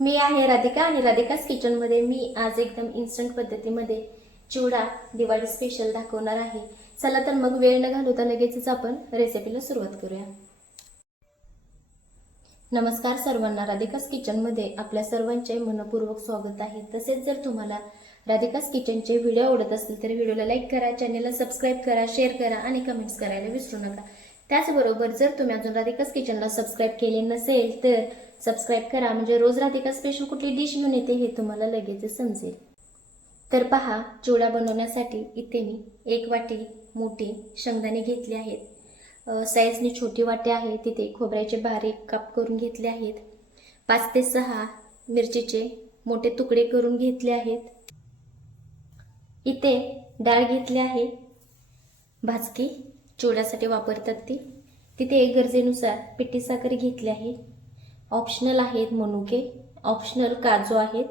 मी आहे राधिका आणि राधिकाच किचनमध्ये मी आज एकदम इन्स्टंट पद्धतीमध्ये चिवडा दिवाळी स्पेशल दाखवणार आहे. चला तर मग वेळ न घालवता लगेचच आपण रेसिपीला सुरुवात करूया. नमस्कार सर्वांना राधिकास किचनमध्ये आपल्या सर्वांचे मनपूर्वक स्वागत आहे. तसेच जर तुम्हाला राधिकास किचनचे व्हिडिओ आवडत असतील तर व्हिडिओला लाईक करा चॅनलला सबस्क्राईब करा शेअर करा आणि कमेंट्स करायला विसरू नका. त्याचबरोबर जर तुम्ही अजून राधिकास किचनला सबस्क्राईब केले नसेल तर सबस्क्राईब करा. म्हणजे रोज राधिका स्पेशल कुठली डिश घेऊन येते हे तुम्हाला लगेच समजेल. तर पहा चिवडा बनवण्यासाठी इथे मी एक वाटी मोठी शेंगदाणे घेतले आहेत. साईजने छोटी वाटी आहे तिथे खोबऱ्याचे बारीक काप करून घेतले आहेत. पाच ते सहा मिरचीचे मोठे तुकडे करून घेतले आहेत. इथे डाळ घेतली आहे. भाजकी चिवड्यासाठी वापरतात ती. तिथे गरजेनुसार पिठी साखर घेतली आहे. ऑप्शनल आहेत मनुके. ऑप्शनल काजू आहेत.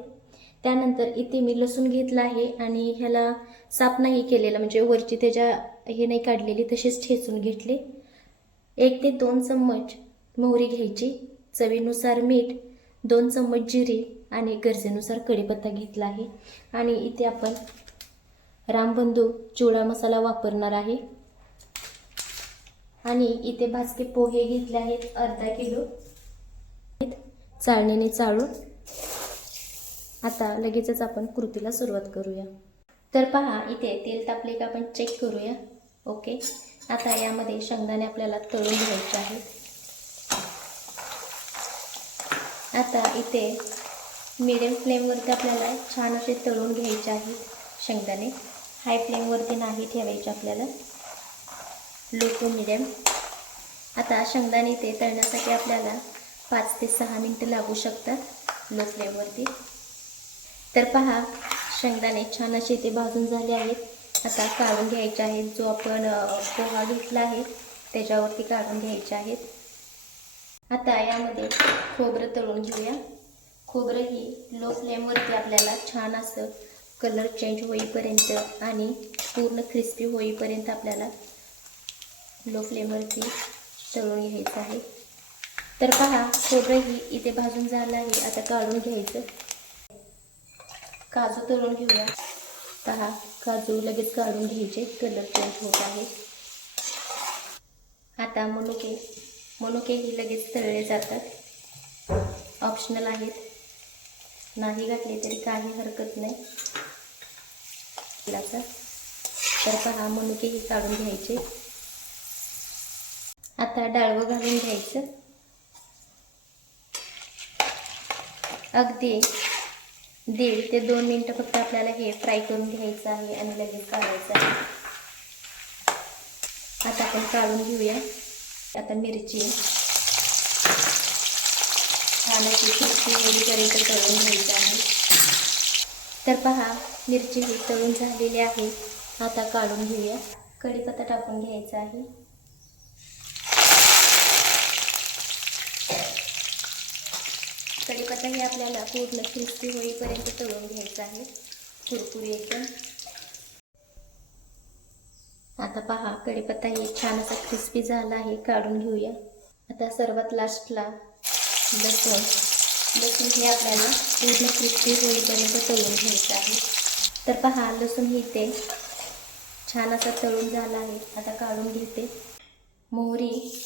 त्यानंतर इथे मी लसूण घेतला आहे आणि ह्याला साफ नाही केलेला म्हणजे वरची त्याच्या हे नाही काढलेली तशीच ठेचून घेतले. एक ते दोन चम्मच मोहरी घ्यायची. चवीनुसार मीठ दोन चम्मच जिरे आणि गरजेनुसार कढीपत्ता घेतला आहे. आणि इथे आपण रामबंधू चिवडा मसाला वापरणार आहे. आणि इथे भाजके पोहे घेतले आहेत अर्धा किलो. चाळणीने चाळून. आता लगेचच आपण कृतीला सुरुवात करूया. तर पहा इथे तेल तापले का आपण चेक करूया. ओके आता यामध्ये शेंगदाणे आपल्याला तळून घ्यायचे आहेत. आता इथे मिडियम फ्लेमवरती आपल्याला छान असे तळून घ्यायचे आहेत शेंगदाणे. हाय फ्लेमवरती नाही ठेवायचे आपल्याला. लो टू मिडियम आता शेंगदाणे ते तळण्यासाठी आपल्याला पाच ते सहा मिनटं लागू शकतात लो फ्लेमवरती. तर पहा शेंगदाणे छान असे ते भाजून झाले आहेत. आता काढून घ्यायचे आहेत. जो आपण पोहा घेतला आहे त्याच्यावरती काढून घ्यायचे आहेत. आता यामध्ये खोबरं तळून घेऊया. खोबरं ही लो फ्लेमवरती आपल्याला छान असं कलर चेंज होईपर्यंत आणि पूर्ण क्रिस्पी होईपर्यंत आपल्याला लो फ्लेमवरती तळून घ्यायचं आहे. तर पहा खोबरं इथे भाजून झालं आहे. आता काढून घ्यायचं. काजू तळून घेऊया. पहा काजू लगेच काढून घ्यायचे. कलर चेंज होत आहे. आता मनुके मनुकेही लगेच तळले जातात. ऑप्शनल आहेत. नाही घातले तरी काही हरकत नाही. तर पहा मनुकेही काढून घ्यायचे. आता डाळवं घालून घ्यायचं. अगदी दीड ते दोन मिनटं फक्त आपल्याला हे फ्राय करून घ्यायचं आहे आणि लगेच काढायचं आहे. आता आपण काढून घेऊया. आता मिरची छान अशी crispy तळून घ्यायची आहे. तर पहा मिरची ही तळून झालेली आहे. आता काढून घेऊया. कढीपत्ता टाकून घ्यायचा आहे. कढीपत्ता हे आपल्याला पूर्ण क्रिस्पी होईपर्यंत तळून घ्यायचं आहे. कुरकुरी एकदम. आता पहा कढीपत्ता हे छान असा क्रिस्पी झाला आहे काढून घेऊया. आता सर्वात लास्टला लसूण. लसूण हे आपल्याला पूर्ण क्रिस्पी होईपर्यंत तळून घ्यायचं आहे. तर पहा लसूण हे ते छान असा तळून झाला आहे. आता काढून घेते. मोहरी.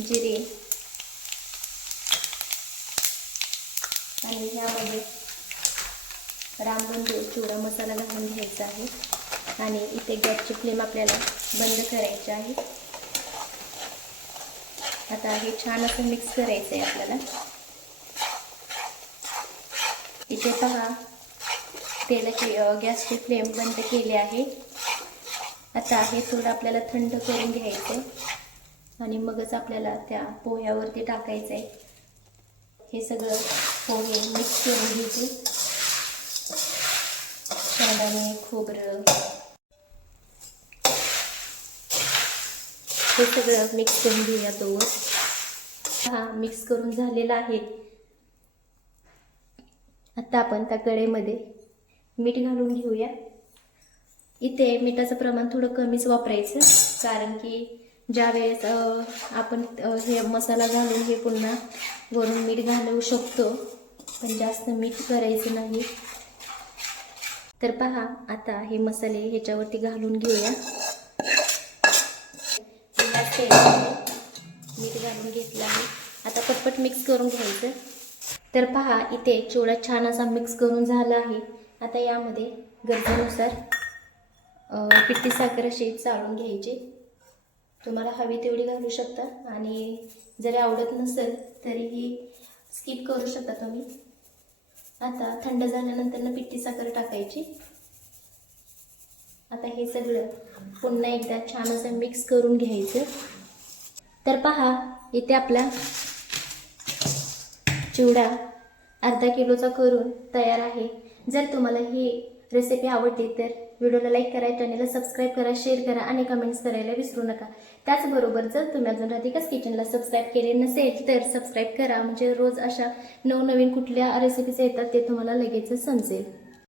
जिरे. आणि ह्यामध्ये रामबंधू चिवडा मसाला घालून घ्यायचा आहे. आणि इथे गॅसची फ्लेम आपल्याला बंद करायची आहे. आता हे छान असं मिक्स करायचं आहे आपल्याला. इथे पहा तेलाची गॅसची फ्लेम बंद केली आहे. आता हे थोडं आपल्याला थंड करून घ्यायचं आहे. आणि मगच आपल्याला त्या पोह्यावरती टाकायचं आहे हे सगळं पोहे मिक्स करून घ्यायचे. शेंगदाणे खोबरं. हे सगळं मिक्स करून घेऊया दोन हा मिक्स करून झालेला आहे. आता आपण त्या कळेमध्ये मीठ घालून घेऊया. इथे मिठाचं प्रमाण थोडं कमीच वापरायचं कारण की ज्या वेळेस आपण हे मसाला घालून हे पुन्हा वरून मीठ घालवू शकतो. पण जास्त मीठ करायचं नाही. तर पहा आता हे मसाले ह्याच्यावरती घालून घेऊया. मीठ घालून घेतलं आहे. आता पटपट मिक्स करून घ्यायचं. तर पहा इथे चिवडा छान असा मिक्स करून झाला आहे. आता यामध्ये गरजेनुसार पिठी साखर अशी चाळून घ्यायची. तुम्हाला हवी तेवढी घालू शकता. आणि जरी आवडत नसेल तरीही स्किप करू शकता तुम्ही. आता थंड झाल्यानंतर ना पिठी साखर टाकायची. आता हे सगळं पुन्हा एकदा छान असं मिक्स करून घ्यायचं. तर पहा इथे आपला चिवडा अर्धा किलोचा करून तयार आहे. जर तुम्हाला ही रेसिपी आवडली तर व्हिडिओला लाईक करा चॅनलला सबस्क्राईब करा शेअर करा आणि कमेंट्स करायला विसरू नका. त्याचबरोबर जर तुम्ही अजून राधिकाच किचनला सबस्क्राईब केले नसेल तर सबस्क्राईब करा. म्हणजे रोज अशा नवनवीन कुठल्या रेसिपीज येतात ते तुम्हाला लगेचच समजेल.